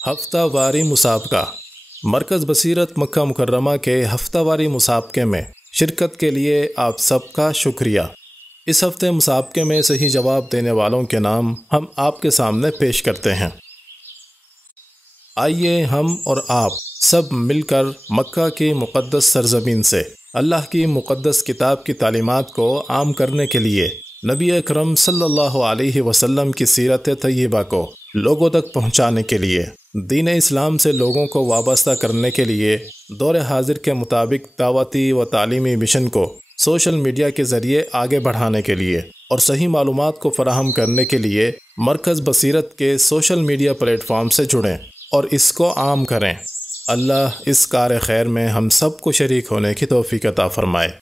हफ्तावारी मुसाबका। मरकज़ बसीरत मक्का मुकर्रमा के हफ्तावारी मुसाबके में शिरकत के लिए आप सबका शुक्रिया। इस हफ्ते मुसाबके में सही जवाब देने वालों के नाम हम आपके सामने पेश करते हैं। आइए हम और आप सब मिलकर मक्का की मुक़द्दस सरज़मीन से अल्लाह की मुक़द्दस किताब की तालीमात को आम करने के लिए नबी अकरम सल्लल्लाहु अलैहि वसल्लम की सीरत तय्यबा को लोगों तक पहुँचाने के लिए, दीन इस्लाम से लोगों को वाबस्ता करने के लिए दौर हाजिर के मुताबिक दावती व तालीमी मिशन को सोशल मीडिया के ज़रिए आगे बढ़ाने के लिए और सही मालूमात को फ़राहम करने के लिए मरकज़ बसीरत के सोशल मीडिया प्लेटफॉर्म से जुड़ें और इसको आम करें। अल्लाह इस कार खैर में हम सब को शरीक होने की तौफीक अता फ़रमाए।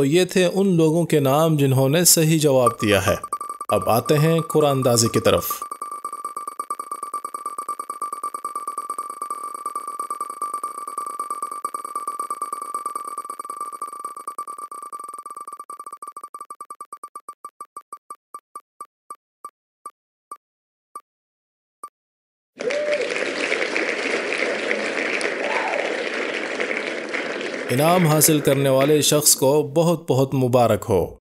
तो ये थे उन लोगों के नाम जिन्होंने सही जवाब दिया है। अब आते हैं कुरानदाजी की तरफ। इनाम हासिल करने वाले शख्स को बहुत बहुत मुबारक हो।